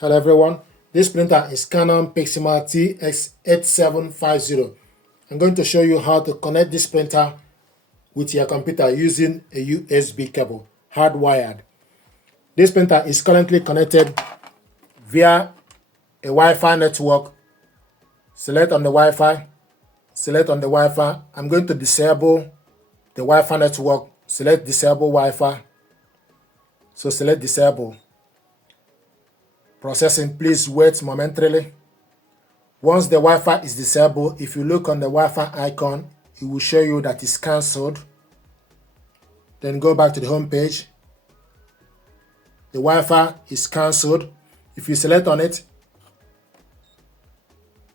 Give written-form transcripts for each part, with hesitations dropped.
Hello everyone, this printer is Canon Pixma TS8750. I'm going to show you how to connect this printer with your computer using a USB cable, hardwired. This printer is currently connected via a Wi-Fi network. Select on the Wi-Fi, select on the Wi-Fi. I'm going to disable the Wi-Fi network, select disable Wi-Fi. So select disable. Processing, please wait momentarily. Once the Wi-Fi is disabled, if you look on the Wi-Fi icon, it will show you that it's cancelled. Then go back to the home page. The Wi-Fi is cancelled. If you select on it,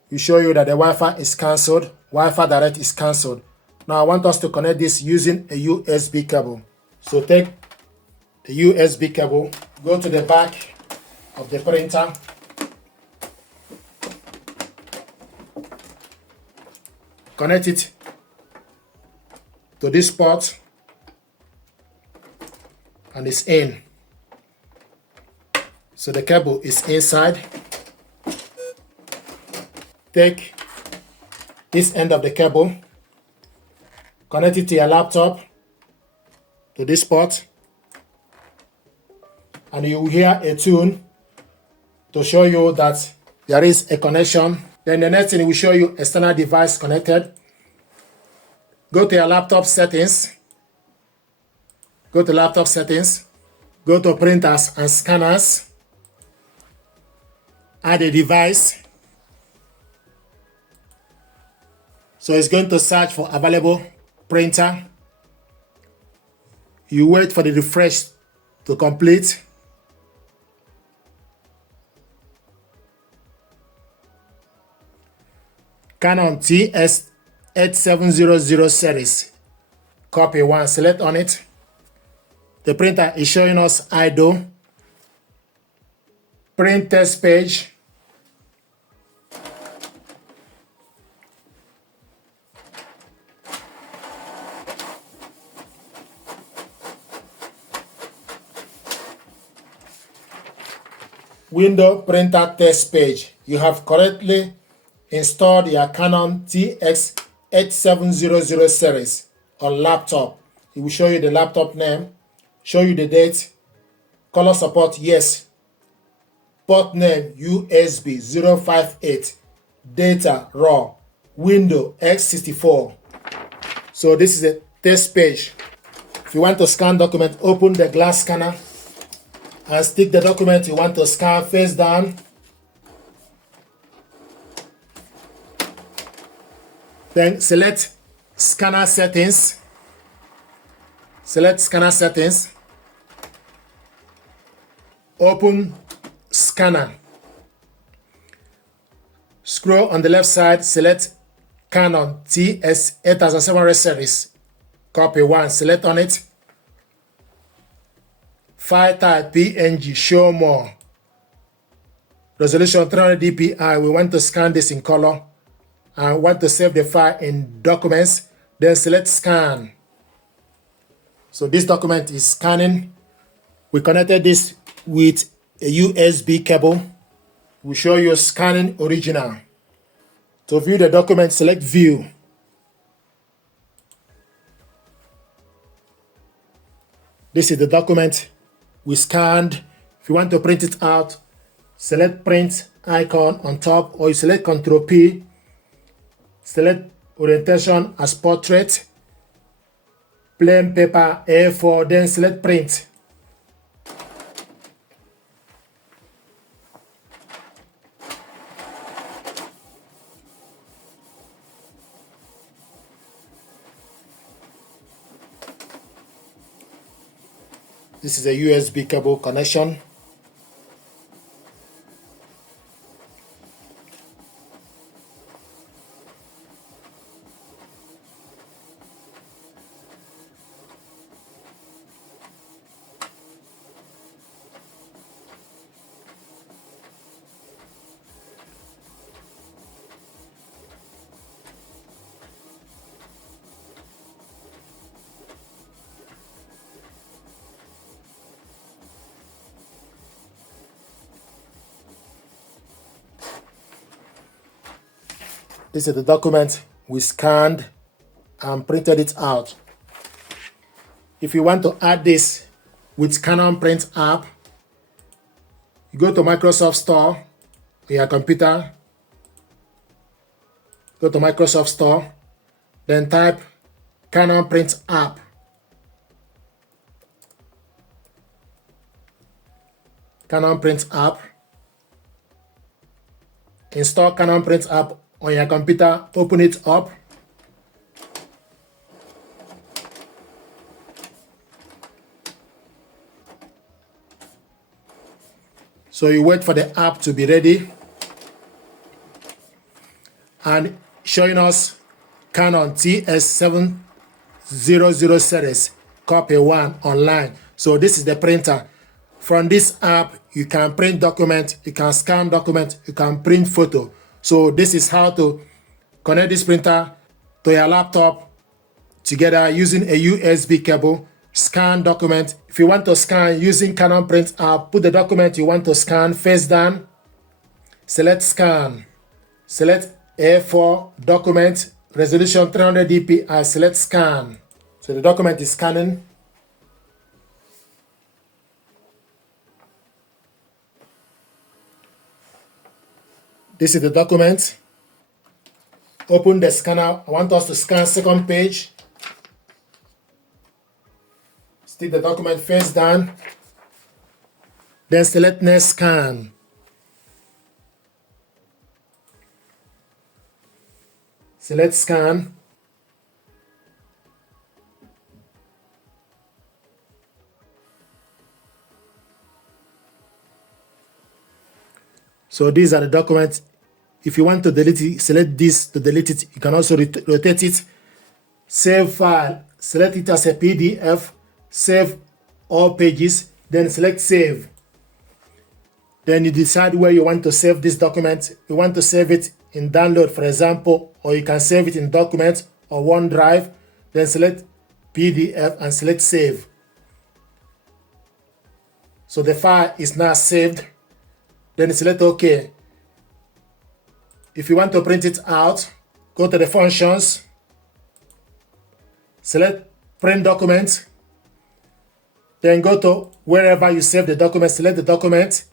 it show you that the Wi-Fi is cancelled. Wi-Fi direct is cancelled. Now I want us to connect this using a USB cable. So take the USB cable, go to the back of the printer, connect it to this port, and it's in. So the cable is inside. Take this end of the cable, connect it to your laptop, to this port, and you will hear a tune to show you that there is a connection. Then the next thing will show you external device connected. Go to your laptop settings. Go to laptop settings. Go to printers and scanners. Add a device. So it's going to search for available printer. You wait for the refresh to complete. Canon TS8750 series. Copy 1, select on it. The printer is showing us idle. Print test page. Window printer test page. You have correctly installed your Canon TX8750 series on laptop. It will show you the laptop name, show you the date, color support, yes, port name USB 058, data raw, window x64. So this is a test page. If you want to scan document, open the glass scanner and stick the document you want to scan face down. Then select scanner settings. Select scanner settings. Open scanner. Scroll on the left side, select Canon TS8750 series. Copy 1, select on it. File type PNG, show more. Resolution 300 dpi. We want to scan this in color. I want to save the file in documents, then select scan. So this document is scanning. We connected this with a USB cable. We show you scanning original. To view the document, select view. This is the document we scanned. If you want to print it out, select print icon on top, or you select Ctrl P. Select orientation as portrait, plain paper A4, then select print. This is a USB cable connection. This is the document we scanned and printed it out. If you want to add this with Canon Print app, you go to Microsoft Store on your computer, go to Microsoft Store, then type Canon Print app. Canon Print app. Install Canon Print app on your computer, open it up. So you wait for the app to be ready and showing us Canon TS8750 series, copy 1 online. So this is the printer. From this app, you can print document, you can scan document, you can print photo. So this is how to connect this printer to your laptop together using a USB cable, scan document. If you want to scan using Canon Print app, put the document you want to scan face down, select scan, select A4 document, resolution 300 dpi, select scan. So the document is scanning. This is the document. Open the scanner. I want us to scan second page. Stick the document face down. Then select next scan. Select scan. So these are the documents. If you want to delete it, select this to delete it. You can also rotate it. Save file. Select it as a PDF. Save all pages. Then select save. Then you decide where you want to save this document. You want to save it in download, for example, or you can save it in document or OneDrive. Then select PDF and select save. So the file is now saved. Then select OK. If you want to print it out, go to the functions, select print document, then go to wherever you save the document, select the document,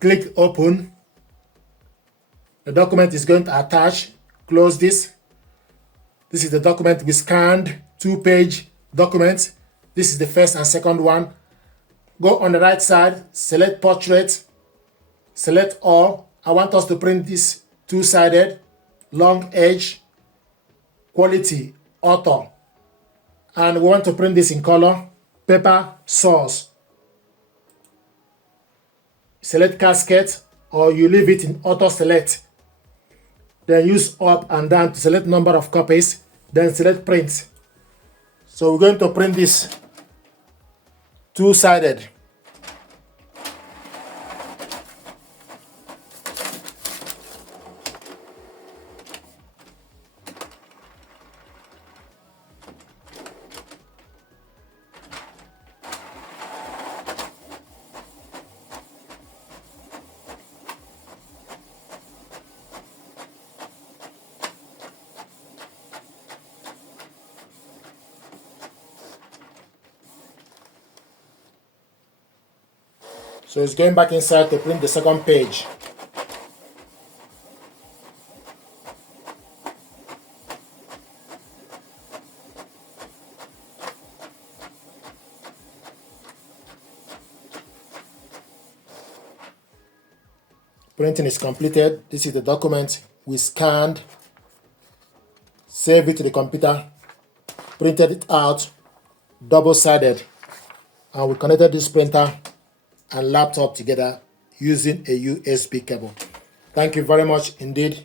click open. The document is going to attach. Close this. This is the document we scanned, 2-page document. This is the first and second one. Go on the right side, select portrait, select all. I want us to print this 2-sided, long edge, quality, auto. And we want to print this in color, paper, source. Select casket, or you leave it in auto select. Then use up and down to select number of copies, then select print. So we're going to print this 2-sided. So it's going back inside to print the second page. Printing is completed. This is the document we scanned, saved it to the computer, printed it out, double-sided, and we connected this printer and laptop together using a USB cable. Thank you very much indeed.